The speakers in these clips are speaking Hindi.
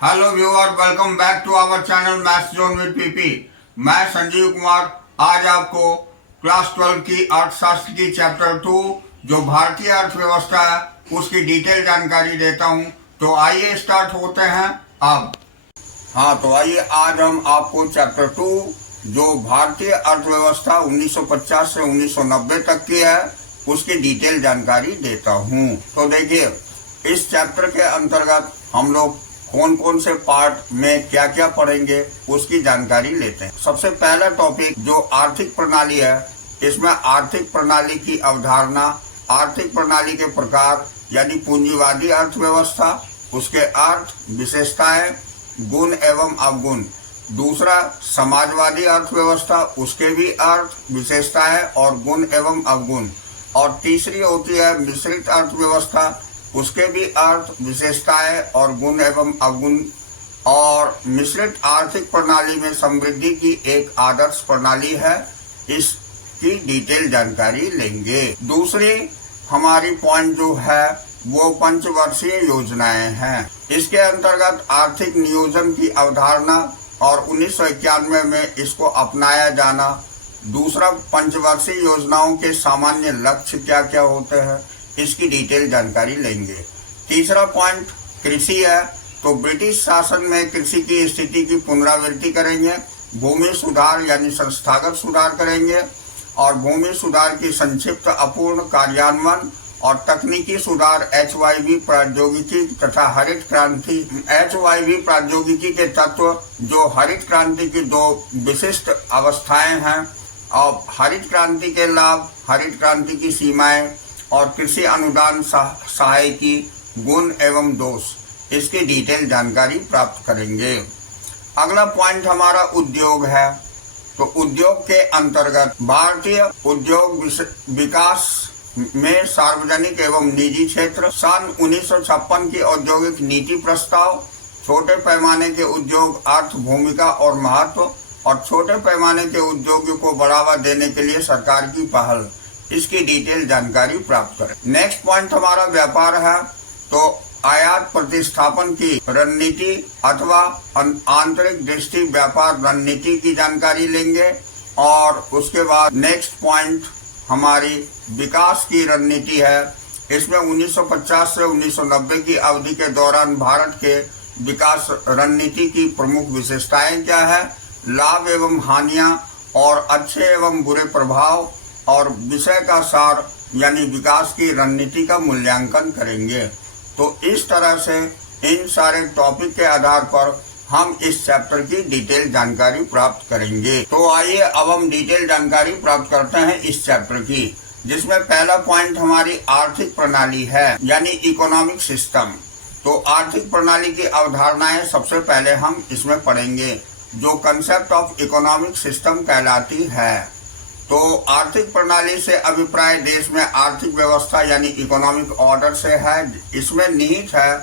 Hello viewer, welcome back to our channel maths zone with PP. मैं संजीव कुमार आज आपको क्लास 12 की अर्थशास्त्र की चैप्टर 2 जो भारतीय अर्थव्यवस्था है उसकी डिटेल जानकारी देता हूं। तो आइए स्टार्ट होते हैं अब। तो आइए आज हम आपको चैप्टर 2 जो भारतीय अर्थव्यवस्था 1950 से 1990 तक की है उसकी डिटेल जानकारी देता हूं। तो देखिए, इस चैप्टर के अंतर्गत हम लोग कौन कौन से पार्ट में क्या क्या पढ़ेंगे उसकी जानकारी लेते हैं। सबसे पहला टॉपिक जो आर्थिक प्रणाली है, इसमें आर्थिक प्रणाली की अवधारणा, आर्थिक प्रणाली के प्रकार यानी पूंजीवादी अर्थव्यवस्था, उसके अर्थ, विशेषताएं, गुण एवं अवगुण। दूसरा समाजवादी अर्थव्यवस्था, उसके भी अर्थ, विशेषताएं और गुण एवं अवगुण। और तीसरी होती है मिश्रित अर्थव्यवस्था, उसके भी अर्थ, विशेषताएं और गुण एवं अवगुण। और मिश्रित आर्थिक प्रणाली में समृद्धि की एक आदर्श प्रणाली है, इसकी डिटेल जानकारी लेंगे। दूसरी हमारी पॉइंट जो है वो पंचवर्षीय योजनाएं हैं। इसके अंतर्गत आर्थिक नियोजन की अवधारणा और 1991 में इसको अपनाया जाना। दूसरा, पंचवर्षीय योजनाओं के सामान्य लक्ष्य क्या क्या होते हैं, इसकी डिटेल जानकारी लेंगे। तीसरा पॉइंट कृषि है, तो ब्रिटिश शासन में कृषि की स्थिति की पुनरावृत्ति करेंगे। भूमि सुधार यानी संस्थागत सुधार करेंगे और भूमि सुधार की संक्षिप्त अपूर्ण कार्यान्वयन और तकनीकी सुधार HYV प्रौद्योगिकी तथा हरित क्रांति। HYV प्रौद्योगिकी के तत्व जो हरित क्रांति की दो विशिष्ट अवस्थाएं हैं और हरित क्रांति के लाभ, हरित क्रांति की सीमाएं और कृषि अनुदान सहायकी, गुण एवं दोष, इसकी डिटेल जानकारी प्राप्त करेंगे। अगला पॉइंट हमारा उद्योग है, तो उद्योग के अंतर्गत भारतीय उद्योग विकास में सार्वजनिक एवं निजी क्षेत्र, सन 1956 की औद्योगिक नीति प्रस्ताव, छोटे पैमाने के उद्योग, अर्थ, भूमिका और महत्व और छोटे पैमाने के उद्योगों को बढ़ावा देने के लिए सरकार की पहल, इसकी डिटेल जानकारी प्राप्त करें। नेक्स्ट पॉइंट हमारा व्यापार है, तो आयात प्रतिस्थापन की रणनीति अथवा आंतरिक दृष्टि व्यापार रणनीति की जानकारी लेंगे। और उसके बाद नेक्स्ट पॉइंट हमारी विकास की रणनीति है। इसमें 1950 से 1990 की अवधि के दौरान भारत के विकास रणनीति की प्रमुख विशेषताएं क्या है, लाभ एवं हानियां और अच्छे एवं बुरे प्रभाव और विषय का सार यानी विकास की रणनीति का मूल्यांकन करेंगे। तो इस तरह से इन सारे टॉपिक के आधार पर हम इस चैप्टर की डिटेल जानकारी प्राप्त करेंगे। तो आइए अब हम डिटेल जानकारी प्राप्त करते हैं इस चैप्टर की, जिसमें पहला पॉइंट हमारी आर्थिक प्रणाली है यानी इकोनॉमिक सिस्टम। तो आर्थिक प्रणाली की अवधारणाएं सबसे पहले हम इसमें पढ़ेंगे, जो कंसेप्ट ऑफ इकोनॉमिक सिस्टम कहलाती है। तो आर्थिक प्रणाली से अभिप्राय देश में आर्थिक व्यवस्था यानी इकोनॉमिक ऑर्डर से है। इसमें निहित है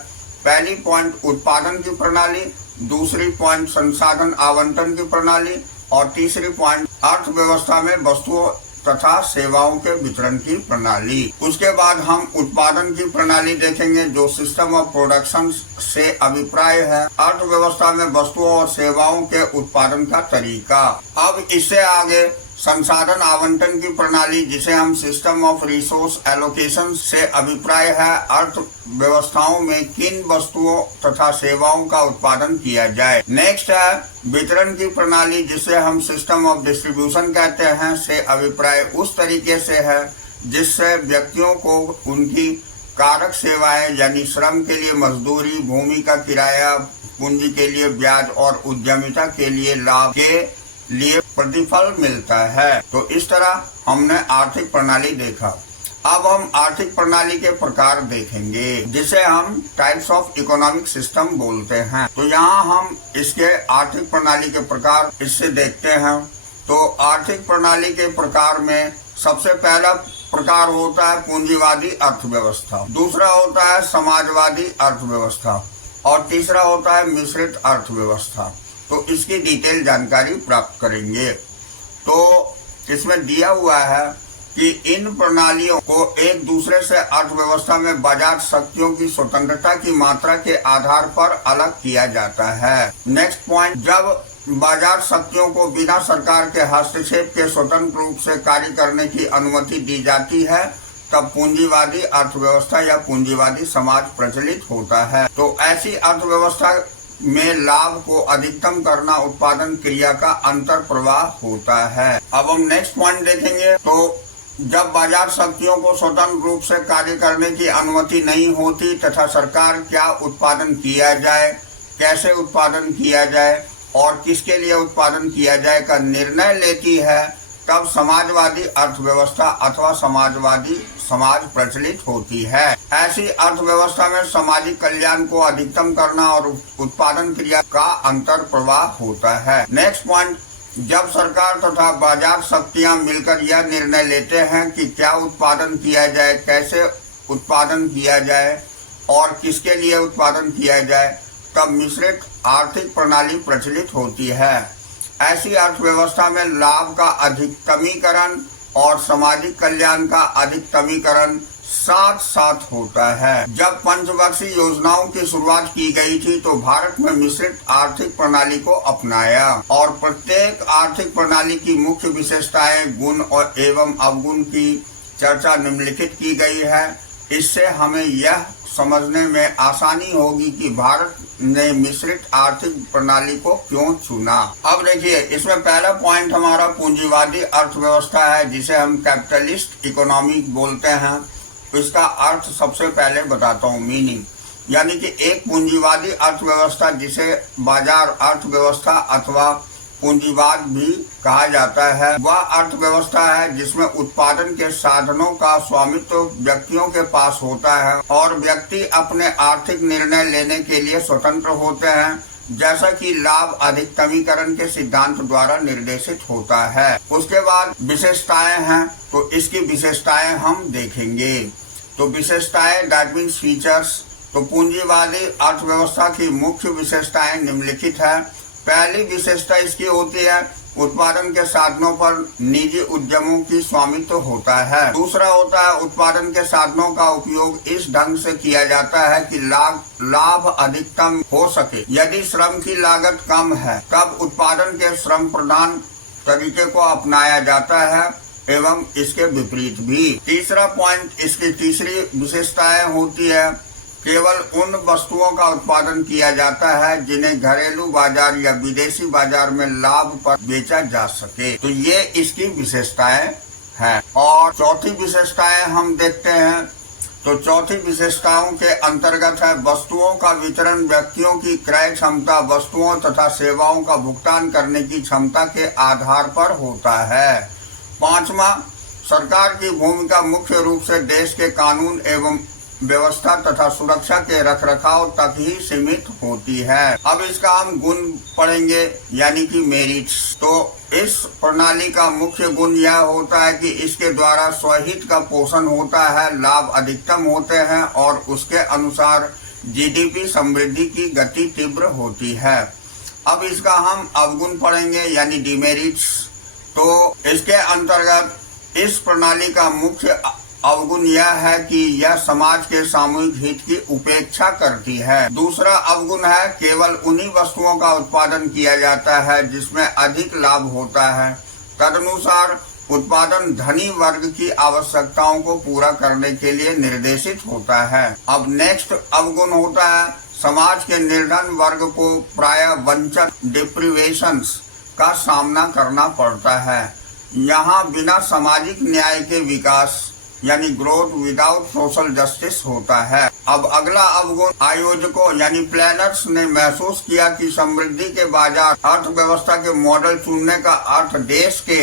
पहली पॉइंट उत्पादन की प्रणाली, दूसरी पॉइंट संसाधन आवंटन की प्रणाली और तीसरी पॉइंट अर्थव्यवस्था में वस्तुओं तथा सेवाओं के वितरण की प्रणाली। उसके बाद हम उत्पादन की प्रणाली देखेंगे जो सिस्टम ऑफ प्रोडक्शन से अभिप्राय है अर्थव्यवस्था में वस्तुओं और सेवाओं के उत्पादन का तरीका। अब इससे आगे संसाधन आवंटन की प्रणाली जिसे हम सिस्टम ऑफ रिसोर्स एलोकेशन से अभिप्राय है अर्थव्यवस्थाओं में किन वस्तुओं तथा सेवाओं का उत्पादन किया जाए। नेक्स्ट है वितरण की प्रणाली जिसे हम सिस्टम ऑफ डिस्ट्रीब्यूशन कहते हैं, से अभिप्राय उस तरीके से है जिससे व्यक्तियों को उनकी कारक सेवाएं यानी श्रम के लिए मजदूरी, भूमि का किराया, पूंजी के लिए ब्याज और उद्यमिता के लिए लाभ के लिए प्रतिफल मिलता है। तो इस तरह हमने आर्थिक प्रणाली देखा। अब हम आर्थिक प्रणाली के प्रकार देखेंगे जिसे हम टाइप्स ऑफ इकोनॉमिक सिस्टम बोलते हैं। तो यहाँ हम इसके आर्थिक प्रणाली के प्रकार इससे देखते हैं। तो आर्थिक प्रणाली के प्रकार में सबसे पहला प्रकार होता है पूंजीवादी अर्थव्यवस्था, दूसरा होता है समाजवादी अर्थव्यवस्था और तीसरा होता है मिश्रित अर्थव्यवस्था। तो इसकी डिटेल जानकारी प्राप्त करेंगे। तो इसमें दिया हुआ है कि इन प्रणालियों को एक दूसरे से अर्थव्यवस्था में बाजार शक्तियों की स्वतंत्रता की मात्रा के आधार पर अलग किया जाता है। नेक्स्ट पॉइंट, जब बाजार शक्तियों को बिना सरकार के हस्तक्षेप के स्वतंत्र रूप से कार्य करने की अनुमति दी जाती है, तब पूंजीवादी अर्थव्यवस्था या पूंजीवादी समाज प्रचलित होता है। तो ऐसी अर्थव्यवस्था में लाभ को अधिकतम करना उत्पादन क्रिया का अंतर प्रवाह होता है। अब हम नेक्स्ट पॉइंट देखेंगे। तो जब बाजार शक्तियों को स्वतंत्र रूप से कार्य करने की अनुमति नहीं होती तथा सरकार क्या उत्पादन किया जाए, कैसे उत्पादन किया जाए और किसके लिए उत्पादन किया जाए का निर्णय लेती है, तब समाजवादी अर्थव्यवस्था अथवा समाजवादी समाज प्रचलित होती है। ऐसी अर्थव्यवस्था में सामाजिक कल्याण को अधिकतम करना और उत्पादन क्रिया का अंतर प्रवाह होता है। नेक्स्ट पॉइंट, जब सरकार तथा बाजार शक्तियां मिलकर यह निर्णय लेते हैं कि क्या उत्पादन किया जाए, कैसे उत्पादन किया जाए और किसके लिए उत्पादन किया जाए, तब मिश्रित आर्थिक प्रणाली प्रचलित होती है। ऐसी अर्थव्यवस्था में लाभ का अधिकतमीकरण और सामाजिक कल्याण का अधिकतमीकरण साथ साथ होता है। जब पंचवर्षीय योजनाओं की शुरुआत की गई थी तो भारत में मिश्रित आर्थिक प्रणाली को अपनाया और प्रत्येक आर्थिक प्रणाली की मुख्य विशेषताएं, गुण और एवं अवगुण की चर्चा निम्नलिखित की गई है। इससे हमें यह समझने में आसानी होगी कि भारत ने मिश्रित आर्थिक प्रणाली को क्यों चुना। अब देखिए, इसमें पहला पॉइंट हमारा पूंजीवादी अर्थव्यवस्था है, जिसे हम कैपिटलिस्ट इकोनॉमी बोलते हैं। इसका अर्थ सबसे पहले बताता हूँ, मीनिंग, यानी कि एक पूंजीवादी अर्थव्यवस्था जिसे बाजार अर्थव्यवस्था अथवा पूंजीवाद भी कहा जाता है, वह अर्थव्यवस्था है जिसमें उत्पादन के साधनों का स्वामित्व व्यक्तियों के पास होता है और व्यक्ति अपने आर्थिक निर्णय लेने के लिए स्वतंत्र होते हैं, जैसा कि लाभ अधिकतमीकरण के सिद्धांत द्वारा निर्देशित होता है। उसके बाद विशेषताएं हैं, तो इसकी विशेषताएं हम देखेंगे। तो विशेषताएं, दैट मीन्स फीचर्स। तो पूंजीवादी अर्थव्यवस्था की मुख्य विशेषताएं निम्नलिखित है। पहली विशेषता इसकी होती है उत्पादन के साधनों पर निजी उद्यमों की स्वामित्व होता है। दूसरा होता है उत्पादन के साधनों का उपयोग इस ढंग से किया जाता है कि लाभ अधिकतम हो सके। यदि श्रम की लागत कम है तब उत्पादन के श्रम प्रधान तरीके को अपनाया जाता है एवं इसके विपरीत भी। तीसरा पॉइंट, इसकी तीसरी विशेषताएं होती है केवल उन वस्तुओं का उत्पादन किया जाता है जिन्हें घरेलू बाजार या विदेशी बाजार में लाभ पर बेचा जा सके। तो ये इसकी विशेषताएं हैं। और चौथी विशेषताएं हम देखते हैं। तो चौथी विशेषताओं के अंतर्गत है वस्तुओं का वितरण व्यक्तियों की क्रय क्षमता, वस्तुओं तथा सेवाओं का भुगतान करने की क्षमता के आधार पर होता है। पांचवा, सरकार की भूमिका मुख्य रूप से देश के कानून एवं व्यवस्था तथा सुरक्षा के रखरखाव तक ही सीमित होती है। अब इसका हम गुण पढ़ेंगे, यानी कि मेरिट्स। तो इस प्रणाली का मुख्य गुण यह होता है कि इसके द्वारा स्वहित का पोषण होता है, लाभ अधिकतम होते हैं और उसके अनुसार जीडीपी समृद्धि की गति तीव्र होती है। अब इसका हम अवगुण पढ़ेंगे, यानी डिमेरिट्स। तो इसके अंतर्गत इस प्रणाली का मुख्य अवगुण यह है कि यह समाज के सामूहिक हित की उपेक्षा करती है। दूसरा अवगुण है केवल उन्हीं वस्तुओं का उत्पादन किया जाता है जिसमें अधिक लाभ होता है। तदनुसार उत्पादन धनी वर्ग की आवश्यकताओं को पूरा करने के लिए निर्देशित होता है। अब नेक्स्ट अवगुण होता है समाज के निर्धन वर्ग को प्रायः वंचन, डिप्रिवेशंस का सामना करना पड़ता है। यहाँ बिना सामाजिक न्याय के विकास यानी ग्रोथ विदाउट सोशल जस्टिस होता है। अब अगला अवगुण आयोजकों यानी प्लानर्स ने महसूस किया कि समृद्धि के बाजार अर्थव्यवस्था के मॉडल चुनने का अर्थ देश के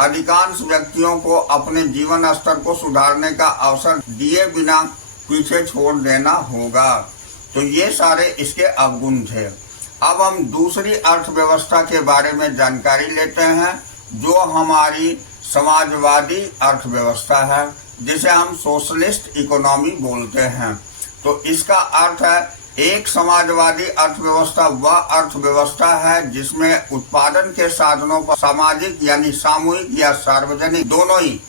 अधिकांश व्यक्तियों को अपने जीवन स्तर को सुधारने का अवसर दिए बिना पीछे छोड़ देना होगा। तो ये सारे इसके अवगुण थे। अब हम दूसरी अर्थव्यवस्था के बारे में जानकारी लेते हैं, जो हमारी समाजवादी अर्थव्यवस्था है, जिसे हम सोशलिस्ट इकोनॉमी बोलते हैं। तो इसका अर्थ है एक समाजवादी अर्थव्यवस्था वह अर्थव्यवस्था है जिसमें उत्पादन के साधनों पर सामाजिक यानी सामूहिक या सार्वजनिक दोनों ही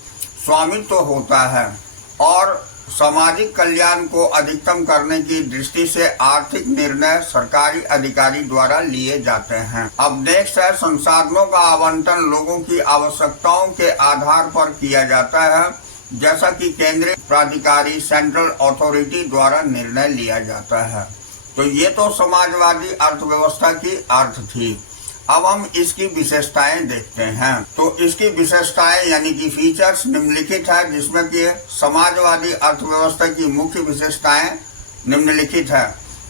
स्वामित्व होता है और सामाजिक कल्याण को अधिकतम करने की दृष्टि से आर्थिक निर्णय सरकारी अधिकारी द्वारा लिए जाते हैं। अब नेक्स्ट है, संसाधनों का आवंटन लोगों की आवश्यकताओं के आधार पर किया जाता है, जैसा कि केंद्रीय प्राधिकारी सेंट्रल अथॉरिटी द्वारा निर्णय लिया जाता है। तो ये तो समाजवादी अर्थव्यवस्था की अर्थ थी। अब हम इसकी विशेषताएं देखते हैं। तो इसकी विशेषताएं यानी कि फीचर्स निम्नलिखित है, जिसमें कि समाजवादी अर्थव्यवस्था की मुख्य विशेषताएं निम्नलिखित है।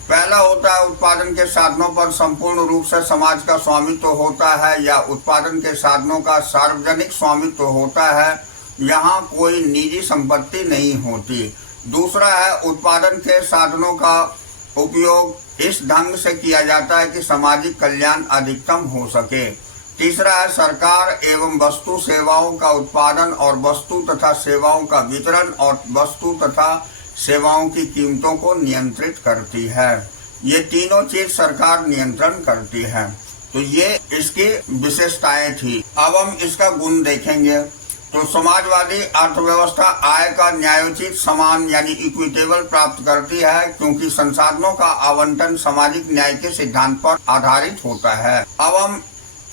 पहला होता है, उत्पादन के साधनों पर संपूर्ण रूप से समाज का स्वामित्व होता है या उत्पादन के साधनों का सार्वजनिक स्वामित्व होता है, यहाँ कोई निजी संपत्ति नहीं होती। दूसरा है, उत्पादन के साधनों का उपयोग इस ढंग से किया जाता है कि सामाजिक कल्याण अधिकतम हो सके। तीसरा है, सरकार एवं वस्तु सेवाओं का उत्पादन और वस्तु तथा सेवाओं का वितरण और वस्तु तथा सेवाओं की कीमतों को नियंत्रित करती है। ये तीनों चीज सरकार नियंत्रण करती है। तो ये इसकी विशेषताएं थी। अब हम इसका गुण देखेंगे। तो समाजवादी अर्थव्यवस्था आय का न्यायोचित समान यानी इक्विटेबल प्राप्त करती है, क्योंकि संसाधनों का आवंटन सामाजिक न्याय के सिद्धांत पर आधारित होता है। अब हम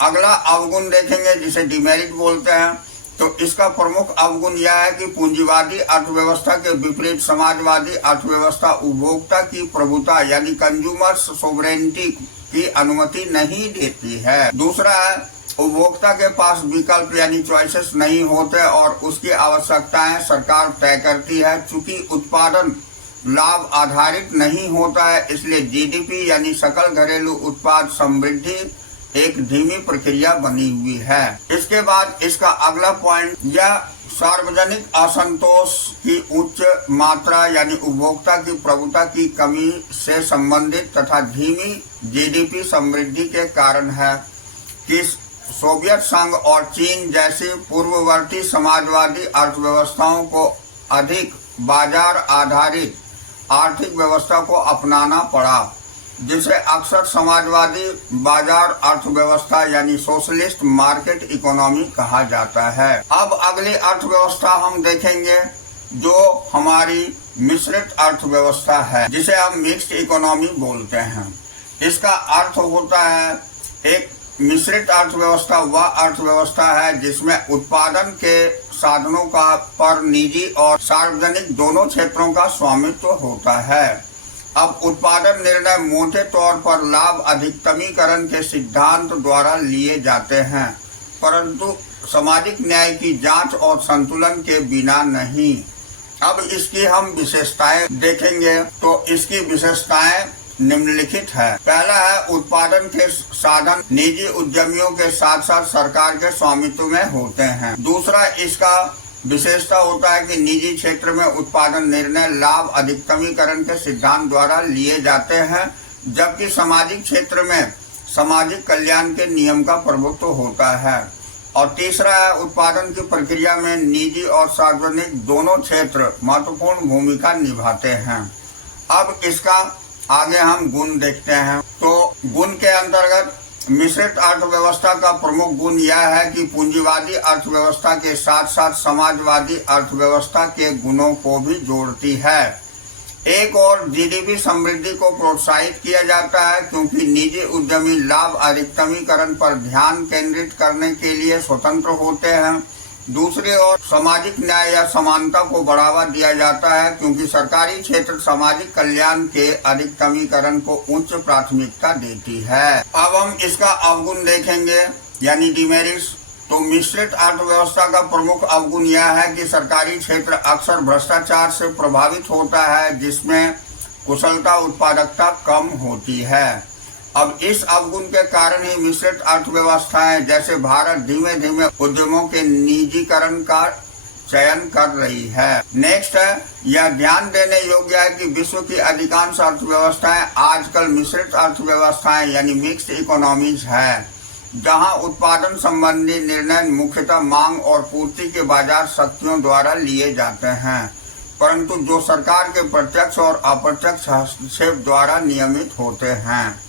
अगला अवगुण देखेंगे, जिसे डिमेरिट बोलते हैं। तो इसका प्रमुख अवगुण यह है कि पूंजीवादी अर्थव्यवस्था के विपरीत समाजवादी अर्थव्यवस्था उपभोक्ता की प्रभुता यानी कंज्यूमर्स सोवरेनिटी की अनुमति नहीं देती है। दूसरा है, उपभोक्ता के पास विकल्प यानी चॉइसेस नहीं होते और उसकी आवश्यकताएं सरकार तय करती है। चूंकि उत्पादन लाभ आधारित नहीं होता है, इसलिए जीडीपी यानी सकल घरेलू उत्पाद समृद्धि एक धीमी प्रक्रिया बनी हुई है। इसके बाद इसका अगला पॉइंट, यह सार्वजनिक असंतोष की उच्च मात्रा यानी उपभोक्ता की प्रभुता की कमी से संबंधित तथा धीमी जीडीपी समृद्धि के कारण है कि सोवियत संघ और चीन जैसी पूर्ववर्ती समाजवादी अर्थव्यवस्थाओं को अधिक बाजार आधारित आर्थिक व्यवस्था को अपनाना पड़ा, जिसे अक्सर समाजवादी बाजार अर्थव्यवस्था यानी सोशलिस्ट मार्केट इकोनॉमी कहा जाता है। अब अगली अर्थव्यवस्था हम देखेंगे, जो हमारी मिश्रित अर्थव्यवस्था है, जिसे हम मिक्स्ड इकोनॉमी बोलते हैं। इसका अर्थ होता है, एक मिश्रित अर्थव्यवस्था वह अर्थव्यवस्था है जिसमें उत्पादन के साधनों का पर निजी और सार्वजनिक दोनों क्षेत्रों का स्वामित्व होता है। अब उत्पादन निर्णय मोटे तौर पर लाभ अधिकतमीकरण के सिद्धांत द्वारा लिए जाते हैं, परंतु सामाजिक न्याय की जांच और संतुलन के बिना नहीं। अब इसकी हम विशेषताएं देखेंगे। तो इसकी विशेषताएं निम्नलिखित है। पहला है, उत्पादन के साधन निजी उद्यमियों के साथ साथ सरकार के स्वामित्व में होते हैं। दूसरा, इसका विशेषता होता है कि निजी क्षेत्र में उत्पादन निर्णय लाभ अधिकतमीकरण के सिद्धांत द्वारा लिए जाते हैं, जबकि सामाजिक क्षेत्र में सामाजिक कल्याण के नियम का प्रभुत्व होता है। और तीसरा है, उत्पादन की प्रक्रिया में निजी और सार्वजनिक दोनों क्षेत्र महत्वपूर्ण भूमिका निभाते हैं। अब इसका आगे हम गुण देखते हैं। तो गुण के अंतर्गत मिश्रित अर्थव्यवस्था का प्रमुख गुण यह है कि पूंजीवादी अर्थव्यवस्था के साथ साथ समाजवादी अर्थव्यवस्था के गुणों को भी जोड़ती है। एक और जीडीपी समृद्धि को प्रोत्साहित किया जाता है, क्योंकि निजी उद्यमी लाभ अधिकतमीकरण पर ध्यान केंद्रित करने के लिए स्वतंत्र होते हैं। दूसरी ओर सामाजिक न्याय या समानता को बढ़ावा दिया जाता है, क्योंकि सरकारी क्षेत्र सामाजिक कल्याण के अधिकतमीकरण को उच्च प्राथमिकता देती है। अब हम इसका अवगुण देखेंगे यानी डिमेरिट्स। तो मिश्रित अर्थव्यवस्था का प्रमुख अवगुण यह है कि सरकारी क्षेत्र अक्सर भ्रष्टाचार से प्रभावित होता है, जिसमें कुशलता उत्पादकता कम होती है। अब इस अवगुण के कारण ही मिश्रित अर्थव्यवस्थाएं जैसे भारत धीमे धीमे उद्यमों के निजीकरण का चयन कर रही है। नेक्स्ट है, यह ध्यान देने योग्य है कि विश्व की अधिकांश अर्थव्यवस्थाएं आजकल मिश्रित अर्थव्यवस्थाएं यानी मिक्स्ड इकोनॉमीज है, जहां उत्पादन संबंधी निर्णय मुख्यतः मांग और पूर्ति के बाजार शक्तियों द्वारा लिए जाते हैं, परंतु जो सरकार के प्रत्यक्ष और अप्रत्यक्ष हस्तक्षेप द्वारा नियमित होते हैं।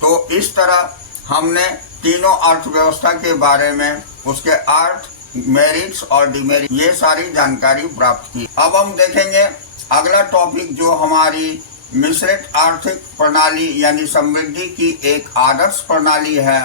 तो इस तरह हमने तीनों अर्थव्यवस्था के बारे में, उसके अर्थ, मेरिट्स और डिमेरिट्स, ये सारी जानकारी प्राप्त की। अब हम देखेंगे अगला टॉपिक जो हमारी मिश्रित आर्थिक प्रणाली यानी समृद्धि की एक आदर्श प्रणाली है,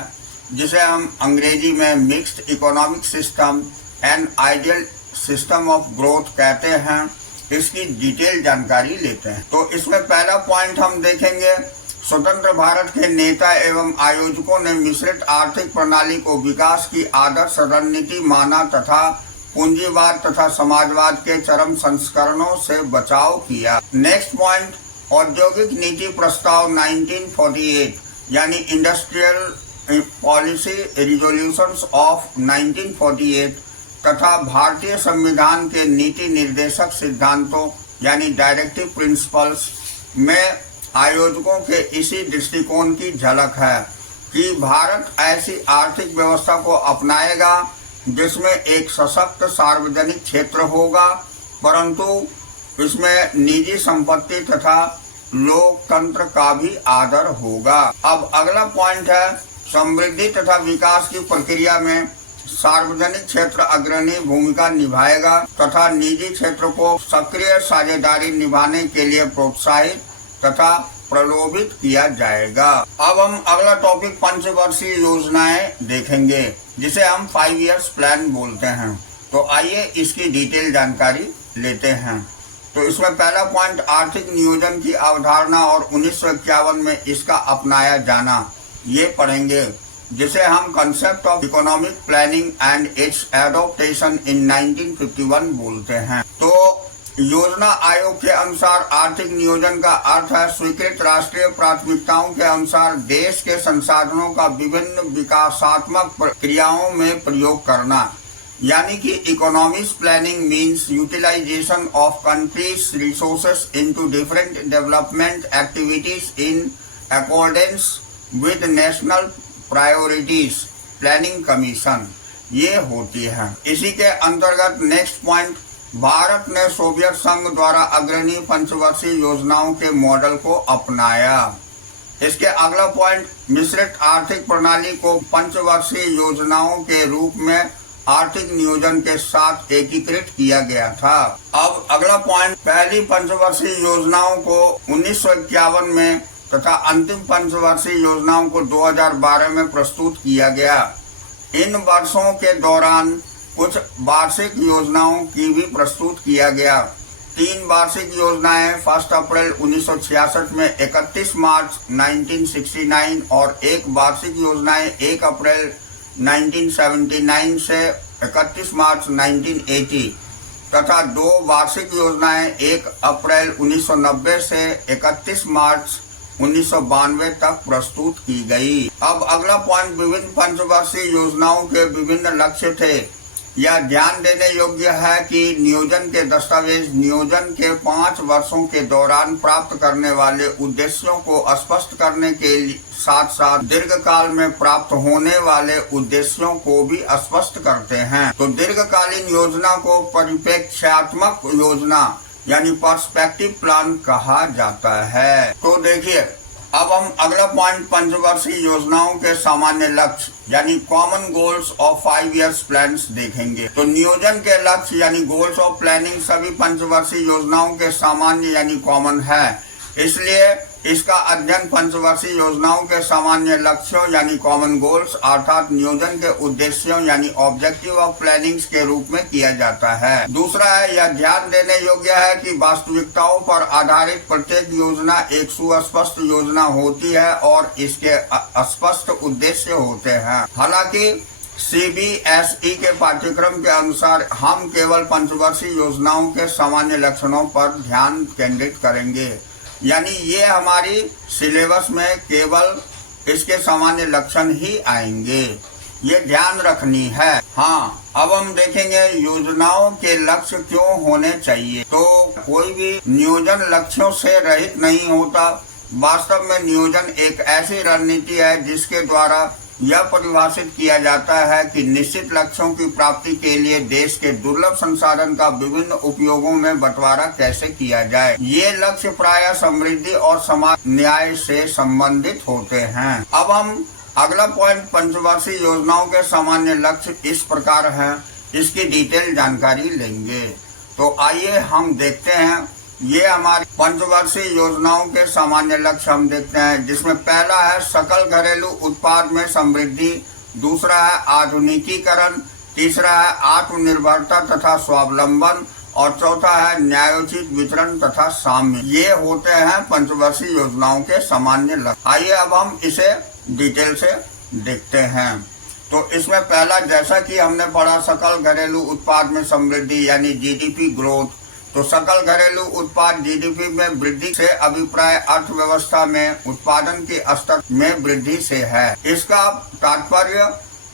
जिसे हम अंग्रेजी में mixed economic system and ideal system of growth कहते हैं। इसकी डिटेल जानकारी लेते हैं। तो इसमें पहला पॉइंट हम देखेंगे, स्वतंत्र भारत के नेता एवं आयोजकों ने मिश्रित आर्थिक प्रणाली को विकास की आदर्श रणनीति माना तथा पूंजीवाद तथा समाजवाद के चरम संस्करणों से बचाव किया। नेक्स्ट पॉइंट, औद्योगिक नीति प्रस्ताव 1948 यानी इंडस्ट्रियल पॉलिसी रिजोल्यूशंस ऑफ 1948 तथा भारतीय संविधान के नीति निर्देशक सिद्धांतों यानी डायरेक्टिव प्रिंसिपल्स में आयोजकों के इसी दृष्टिकोण की झलक है कि भारत ऐसी आर्थिक व्यवस्था को अपनाएगा जिसमें एक सशक्त सार्वजनिक क्षेत्र होगा, परंतु इसमें निजी संपत्ति तथा लोकतंत्र का भी आदर होगा। अब अगला पॉइंट है, समृद्धि तथा विकास की प्रक्रिया में सार्वजनिक क्षेत्र अग्रणी भूमिका निभाएगा तथा निजी क्षेत्र को सक्रिय साझेदारी निभाने के लिए प्रोत्साहित तथा प्रलोभित किया जाएगा। अब हम अगला टॉपिक पंचवर्षीय योजनाएं देखेंगे, जिसे हम 5 इयर्स प्लान बोलते हैं। तो आइए इसकी डिटेल जानकारी लेते हैं। तो इसमें पहला पॉइंट, आर्थिक नियोजन की अवधारणा और 1951 में इसका अपनाया जाना, ये पढ़ेंगे, जिसे हम concept of economic planning and its adaptation in 1951 बोलते हैं। तो योजना आयोग के अनुसार आर्थिक नियोजन का अर्थ है स्वीकृत राष्ट्रीय प्राथमिकताओं के अनुसार देश के संसाधनों का विभिन्न विकासात्मक प्रक्रियाओं में प्रयोग करना, यानी कि economics planning means utilization of countries resources into different development activities in accordance with national priorities planning commission, ये होती है। इसी के अंतर्गत नेक्स्ट पॉइंट, भारत ने सोवियत संघ द्वारा अग्रणी पंचवर्षीय योजनाओं के मॉडल को अपनाया। इसके अगला पॉइंट, मिश्रित आर्थिक प्रणाली को पंचवर्षीय योजनाओं के रूप में आर्थिक नियोजन के साथ एकीकृत किया गया था। अब अगला पॉइंट, पहली पंचवर्षीय योजनाओं को 1951 में तथा अंतिम पंचवर्षीय योजनाओं को 2012 में प्रस्तुत किया गया। इन वर्षों के दौरान कुछ वार्षिक योजनाओं की भी प्रस्तुत किया गया। 3 वार्षिक योजनाएं 1 अप्रैल 1966 में 31 मार्च 1969 और एक वार्षिक योजनाएं 1 अप्रैल 1979 से 31 मार्च 1980 तथा 2 वार्षिक योजनाएं 1 अप्रैल 1990 से 31 मार्च 1992 तक प्रस्तुत की गई। अब अगला पॉइंट, विभिन्न पंचवर्षीय योजनाओं के विभिन्न लक्ष्य थे। यह ध्यान देने योग्य है कि नियोजन के दस्तावेज नियोजन के 5 वर्षों के दौरान प्राप्त करने वाले उद्देश्यों को स्पष्ट करने के साथ साथ दीर्घकाल में प्राप्त होने वाले उद्देश्यों को भी स्पष्ट करते हैं। तो दीर्घकालीन योजना को परिप्रेक्ष्यात्मक योजना यानी पर्सपेक्टिव प्लान कहा जाता है। तो देखिए, अब हम अगला पॉइंट, पंचवर्षीय योजनाओं के सामान्य लक्ष्य यानी common goals of 5 years plans देखेंगे। तो नियोजन के लक्ष्य यानी गोल्स ऑफ प्लानिंग सभी पंचवर्षीय योजनाओं के सामान्य यानी कॉमन है, इसलिए इसका अध्ययन पंचवर्षीय योजनाओं के सामान्य लक्ष्यों यानी कॉमन गोल्स अर्थात नियोजन के उद्देश्यों यानी ऑब्जेक्टिव ऑफ प्लानिंग्स के रूप में किया जाता है। दूसरा है, यह ध्यान देने योग्य है कि वास्तविकताओं पर आधारित प्रत्येक योजना एक सुस्पष्ट योजना होती है और इसके स्पष्ट उद्देश्य होते हैं। हालांकि CBSE के पाठ्यक्रम के अनुसार हम केवल पंचवर्षीय योजनाओं के सामान्य लक्षणों पर ध्यान केंद्रित करेंगे, यानी ये हमारी सिलेबस में केवल इसके सामान्य लक्षण ही आएंगे, ये ध्यान रखनी है। हाँ, अब हम देखेंगे योजनाओं के लक्ष्य क्यों होने चाहिए। तो कोई भी नियोजन लक्ष्यों से रहित नहीं होता। वास्तव में नियोजन एक ऐसी रणनीति है जिसके द्वारा यह परिभाषित किया जाता है कि निश्चित लक्ष्यों की प्राप्ति के लिए देश के दुर्लभ संसाधन का विभिन्न उपयोगों में बंटवारा कैसे किया जाए। ये लक्ष्य प्रायः समृद्धि और समाज न्याय से संबंधित होते हैं। अब हम अगला पॉइंट, पंचवर्षीय योजनाओं के सामान्य लक्ष्य इस प्रकार हैं इसकी डिटेल जानकारी लेंगे। तो आइए हम देखते हैं। ये हमारी पंचवर्षीय योजनाओं के सामान्य लक्ष्य हम देखते हैं, जिसमें पहला है सकल घरेलू उत्पाद में समृद्धि, दूसरा है आधुनिकीकरण, तीसरा है आत्मनिर्भरता तथा स्वावलंबन और चौथा है न्यायोचित वितरण तथा साम्य। ये होते हैं पंचवर्षीय योजनाओं के सामान्य लक्ष्य। आइए अब हम इसे डिटेल से देखते हैं। तो इसमें पहला, जैसा कि हमने पढ़ा, सकल घरेलू उत्पाद में समृद्धि यानी जीडीपी ग्रोथ। तो सकल घरेलू उत्पाद जीडीपी में वृद्धि से अभिप्राय अर्थव्यवस्था में उत्पादन के स्तर में वृद्धि से है। इसका तात्पर्य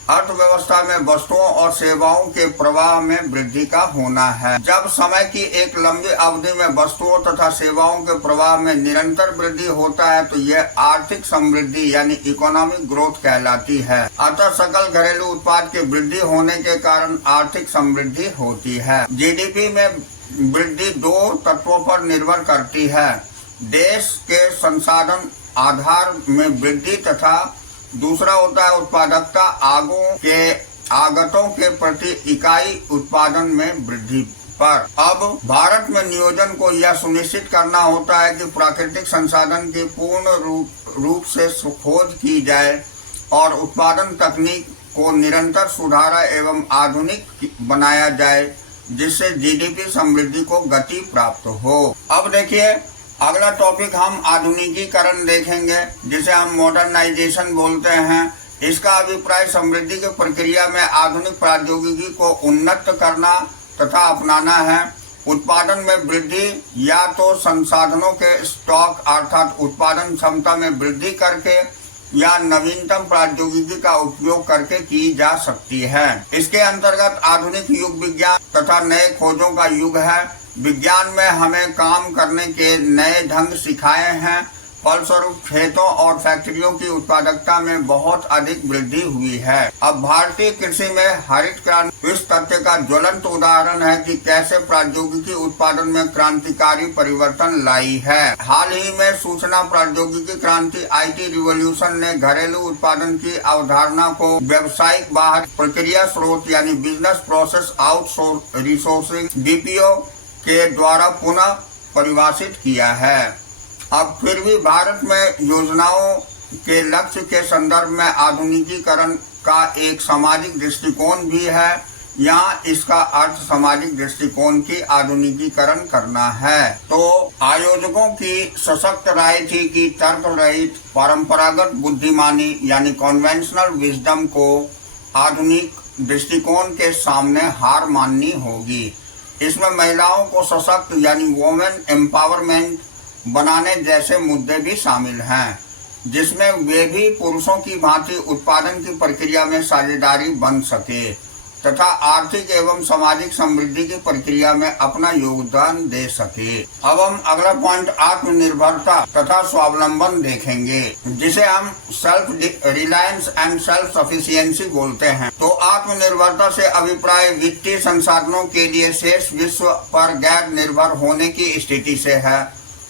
अर्थव्यवस्था में वस्तुओं और सेवाओं के प्रवाह में वृद्धि का होना है। जब समय की एक लंबी अवधि में वस्तुओं तथा सेवाओं के प्रवाह में निरंतर वृद्धि होता है तो यह आर्थिक समृद्धि यानी इकोनॉमिक ग्रोथ कहलाती है। अतः सकल घरेलू उत्पाद की वृद्धि होने के कारण आर्थिक समृद्धि होती है। जीडीपी में वृद्धि दो तत्वों पर निर्भर करती है: देश के संसाधन आधार में वृद्धि तथा दूसरा होता है उत्पादकता आगतों के प्रति इकाई उत्पादन में वृद्धि पर। अब भारत में नियोजन को यह सुनिश्चित करना होता है कि प्राकृतिक संसाधन की पूर्ण रूप से खोज की जाए और उत्पादन तकनीक को निरंतर सुधारा एवं आधुनिक बनाया जाए, जिससे जीडीपी समृद्धि को गति प्राप्त हो। अब देखिए, अगला टॉपिक हम आधुनिकीकरण देखेंगे, जिसे हम मॉडर्नाइजेशन बोलते हैं। इसका अभिप्राय समृद्धि की प्रक्रिया में आधुनिक प्रौद्योगिकी को उन्नत करना तथा अपनाना है। उत्पादन में वृद्धि या तो संसाधनों के स्टॉक अर्थात उत्पादन क्षमता में वृद्धि करके या नवीनतम प्रौद्योगिकी का उपयोग करके की जा सकती है। इसके अंतर्गत आधुनिक युग विज्ञान तथा नए खोजों का युग है। विज्ञान में हमें काम करने के नए ढंग सिखाए हैं। फलस्वरूप खेतों और फैक्ट्रियों की उत्पादकता में बहुत अधिक वृद्धि हुई है। अब भारतीय कृषि में हरित क्रांति इस तथ्य का ज्वलंत उदाहरण है कि कैसे प्रौद्योगिकी उत्पादन में क्रांतिकारी परिवर्तन लाई है। हाल ही में सूचना प्रौद्योगिकी क्रांति आईटी रिवॉल्यूशन ने घरेलू उत्पादन की अवधारणा को व्यावसायिक बाहर प्रक्रिया स्रोत यानी बिजनेस प्रोसेस आउटसोर्सिंग बीपीओ के द्वारा पुनः परिभाषित किया है। अब फिर भी भारत में योजनाओं के लक्ष्य के संदर्भ में आधुनिकीकरण का एक सामाजिक दृष्टिकोण भी है। यहाँ इसका अर्थ सामाजिक दृष्टिकोण की आधुनिकीकरण करना है। तो आयोजकों की सशक्त राय थी कि तर्क रहित परंपरागत बुद्धिमानी यानी कन्वेंशनल विजडम को आधुनिक दृष्टिकोण के सामने हार माननी होगी। इसमें महिलाओं को सशक्त यानी वुमेन एम्पावरमेंट बनाने जैसे मुद्दे भी शामिल हैं, जिसमें वे भी पुरुषों की भांति उत्पादन की प्रक्रिया में साझेदारी बन सके तथा आर्थिक एवं सामाजिक समृद्धि की प्रक्रिया में अपना योगदान दे सके। अब हम अगला पॉइंट आत्मनिर्भरता तथा स्वावलंबन देखेंगे, जिसे हम self reliance and self sufficiency बोलते हैं। तो आत्मनिर्भरता से अभिप्राय वित्तीय संसाधनों के लिए शेष विश्व पर गैर निर्भर होने की स्थिति से है।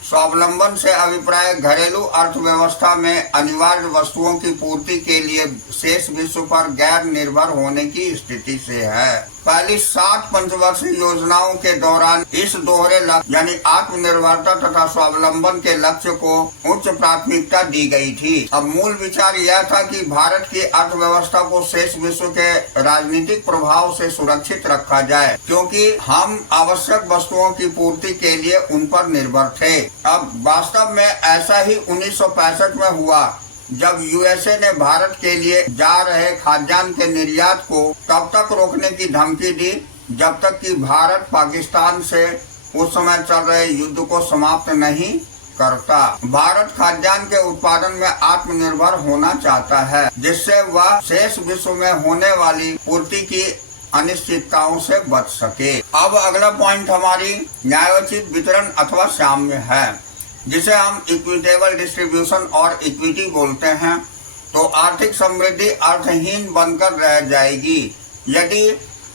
स्वावलंबन से अभिप्राय घरेलू अर्थव्यवस्था में अनिवार्य वस्तुओं की पूर्ति के लिए शेष विश्व पर गैर निर्भर होने की स्थिति से है। पहली 7 पंचवर्षीय योजनाओं के दौरान इस दोहरे लक्ष्य यानी आत्मनिर्भरता तथा स्वावलंबन के लक्ष्य को उच्च प्राथमिकता दी गई थी। अब मूल विचार यह था कि भारत की अर्थव्यवस्था को शेष विश्व के राजनीतिक प्रभाव से सुरक्षित रखा जाए, क्योंकि हम आवश्यक वस्तुओं की पूर्ति के लिए उन पर निर्भर थे। अब वास्तव में ऐसा ही 1965 में हुआ, जब यूएसए ने भारत के लिए जा रहे खाद्यान्न के निर्यात को तब तक रोकने की धमकी दी जब तक कि भारत पाकिस्तान से उस समय चल रहे युद्ध को समाप्त नहीं करता। भारत खाद्यान्न के उत्पादन में आत्मनिर्भर होना चाहता है, जिससे वह शेष विश्व में होने वाली पूर्ति की अनिश्चितताओं से बच सके। अब अगला पॉइंट हमारी न्यायोचित वितरण अथवा साम्य है, जिसे हम इक्विटेबल डिस्ट्रीब्यूशन और इक्विटी बोलते हैं। तो आर्थिक समृद्धि अर्थहीन बनकर रह जाएगी यदि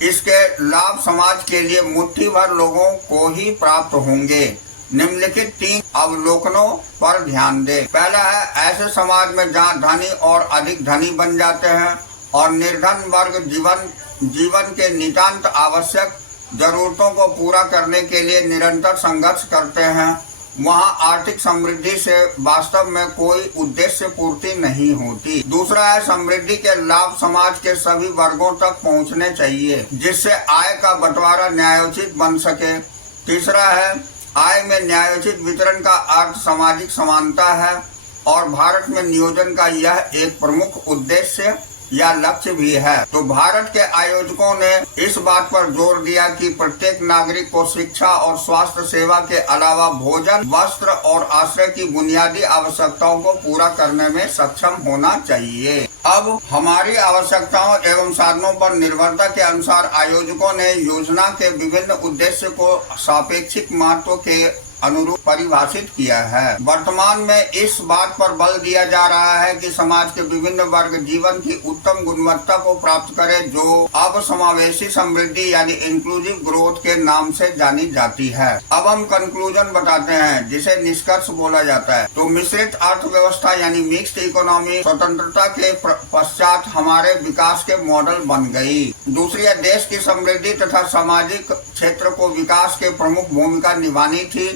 इसके लाभ समाज के लिए मुट्ठी भर लोगों को ही प्राप्त होंगे। निम्नलिखित 3 अवलोकनों पर ध्यान दें। पहला है, ऐसे समाज में जहां धनी और अधिक धनी बन जाते हैं और निर्धन वर्ग जीवन जीवन के नितांत आवश्यक जरूरतों को पूरा करने के लिए निरंतर संघर्ष करते हैं, वहां आर्थिक समृद्धि से वास्तव में कोई उद्देश्य पूर्ति नहीं होती। दूसरा है, समृद्धि के लाभ समाज के सभी वर्गों तक पहुंचने चाहिए, जिससे आय का बंटवारा न्यायोचित बन सके। तीसरा है, आय में न्यायोचित वितरण का अर्थ सामाजिक समानता है और भारत में नियोजन का यह एक प्रमुख उद्देश्य या लक्ष्य भी है। तो भारत के आयोजकों ने इस बात पर जोर दिया कि प्रत्येक नागरिक को शिक्षा और स्वास्थ्य सेवा के अलावा भोजन, वस्त्र और आश्रय की बुनियादी आवश्यकताओं को पूरा करने में सक्षम होना चाहिए। अब हमारी आवश्यकताओं एवं साधनों पर निर्भरता के अनुसार आयोजकों ने योजना के विभिन्न उद्देश्य को सापेक्षिक महत्व के अनुरूप परिभाषित किया है। वर्तमान में इस बात पर बल दिया जा रहा है कि समाज के विभिन्न वर्ग जीवन की उत्तम गुणवत्ता को प्राप्त करें, जो अब समावेशी समृद्धि यानी इंक्लूसिव ग्रोथ के नाम से जानी जाती है। अब हम कंक्लूजन बताते हैं, जिसे निष्कर्ष बोला जाता है। तो मिश्रित अर्थव्यवस्था यानी मिक्स्ड इकोनॉमी स्वतंत्रता के पश्चात हमारे विकास के मॉडल बन गई। दूसरी, देश की समृद्धि तथा सामाजिक क्षेत्र को विकास के प्रमुख भूमिका निभानी थी।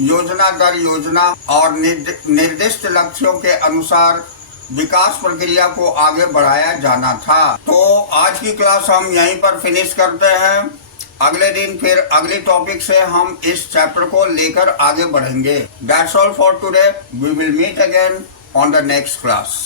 योजना दर योजना और निर्दिष्ट लक्ष्यों के अनुसार विकास प्रक्रिया को आगे बढ़ाया जाना था। तो आज की क्लास हम यहीं पर फिनिश करते हैं। अगले दिन फिर अगले टॉपिक से हम इस चैप्टर को लेकर आगे बढ़ेंगे। That's all for today. We will meet again on the next class.